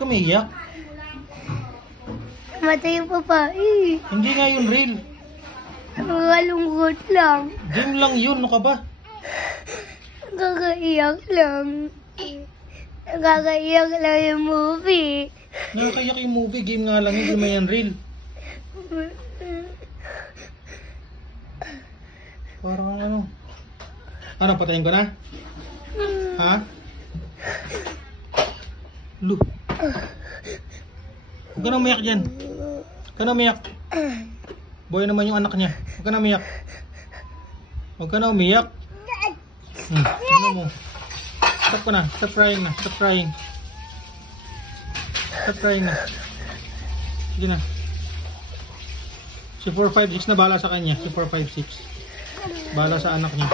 ka maiyak. Matay yung babae. Hindi nga yun real. Malungkot lang. Game lang yun, ano ka ba? Nakakaiyak lang. Nakakaiyak lang yung movie. Nakakayak yung movie, game nga lang, hindi naman yan real. Parang ano. Ano, patayin ko na? Ha? Lu. Huwag ka na umiyak dyan. Huwag ka na umiyak. Boy naman yung anak niya. Huwag ka na umiyak. Huwag ka na umiyak. Ano mo? Stop ko na. Stop crying na. Stop crying. Stop crying na. Sige na. Si 456 na bahala sa kanya. Si 456. Bahala sa anak niya.